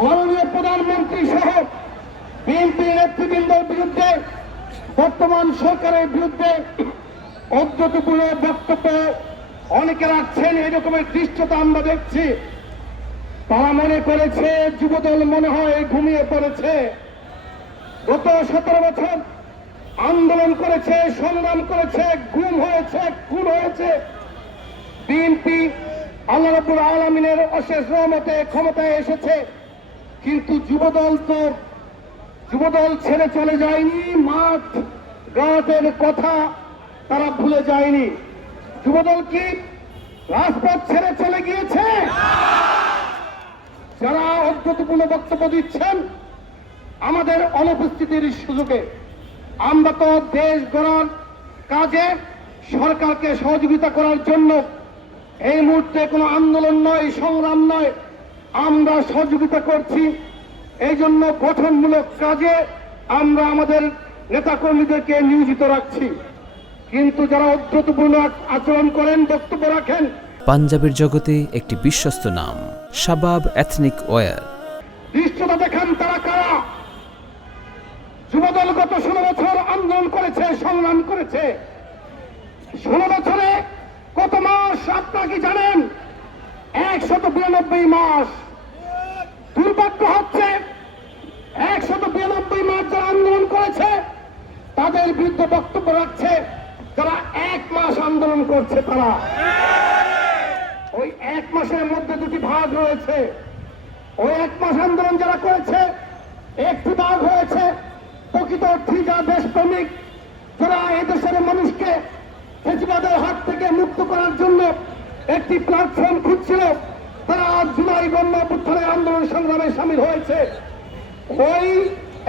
মাননীয় প্রধানমন্ত্রী সহ বিএনপি নেতৃবৃন্দের বিরুদ্ধে, বর্তমান সরকারের বিরুদ্ধে অদ্ভুতপূর্ণ বক্তব্য অনেকে রাখছেন। এরকমের দৃশ্যতা আমরা দেখছি। তারা মনে করেছে যুবদল মনে হয় ঘুমিয়ে পড়েছে। গত 17 বছর আন্দোলন করেছে, সংগ্রাম করেছে, গুম হয়েছে, খুন হয়েছে। বিএনপি আল্লাহ রাব্বুল আলামিনের অশেষ রহমতে ক্ষমতায় এসেছে, কিন্তু যুবদল ছেড়ে চলে যায়নি। মাঠ ঘাটের কথা তারা ভুলে যায়নি। যুবদল কি রাজপথ ছেড়ে চলে গিয়েছে? যারা অদ্ভুতপূর্ণ বক্তব্য দিচ্ছেন আমাদের অনুপস্থিতির সুযোগে, আমরা তো দেশ গড়ার কাজে সরকারকে সহযোগিতা করার জন্য এই মুহূর্তে কোনো আন্দোলন নয়, সংগ্রাম নয়, আমরা সহযোগিতা করছি। এই জন্য গঠনমূলক কাজে আমরা আমাদের নেতাকর্মীদেরকে নিয়োজিত রাখছি। কিন্তু যারা অদ্ভুতপূর্ণ আচরণ করেন, বক্তব্য রাখেন, পাঞ্জাবের জগতে একটি বিশ্বস্ত নাম শাবাব এথনিক ওয়্যার। দৃশ্যটা দেখেন তারা কারা। যুবদল গত 16 বছর আন্দোলন করেছে, সংগ্রাম করেছে। 16 বছরে কত মাস আপনারা কি জানেন? 192 মাস। দুর্ভাগ্য হচ্ছে 192 মাস যারা আন্দোলন করেছে তাদের বিরুদ্ধে বক্তব্য রাখছে যারা 1 মাস আন্দোলন করছে। তারা ওই 1 মাসের মধ্যে দুটি ভাগ রয়েছে। ওই 1 মাস আন্দোলন যারা করেছে, একটি ভাগ হয়েছে প্রকৃত অর্থে যারা দেশপ্রেমিক, যারা এদেশের মানুষকে ফ্যাসিবাদের হাত থেকে মুক্ত করার জন্য একটি প্ল্যাটফর্ম খুঁজছিল, তারা জুলাই গণ অভ্যুত্থানের আন্দোলন সংগ্রামে সামিল হয়েছে। ওই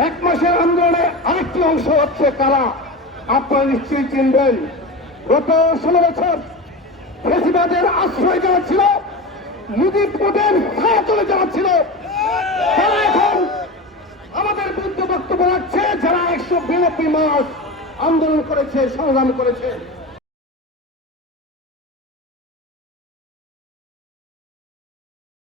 1 মাসের আন্দোলনে আরেকটি অংশ হচ্ছে কারা, আপনারা নিশ্চয়ই চিনবেন। গত 16 বছর ফ্যাসিবাদের আশ্রয় যারা ছিল, মুজিব কোটের ছায়াতলে যারা ছিল, তারা এখন আমাদের বিরুদ্ধে বক্তব্য রাখছে যারা 192 মাস আন্দোলন করেছে, সংগ্রাম করেছে।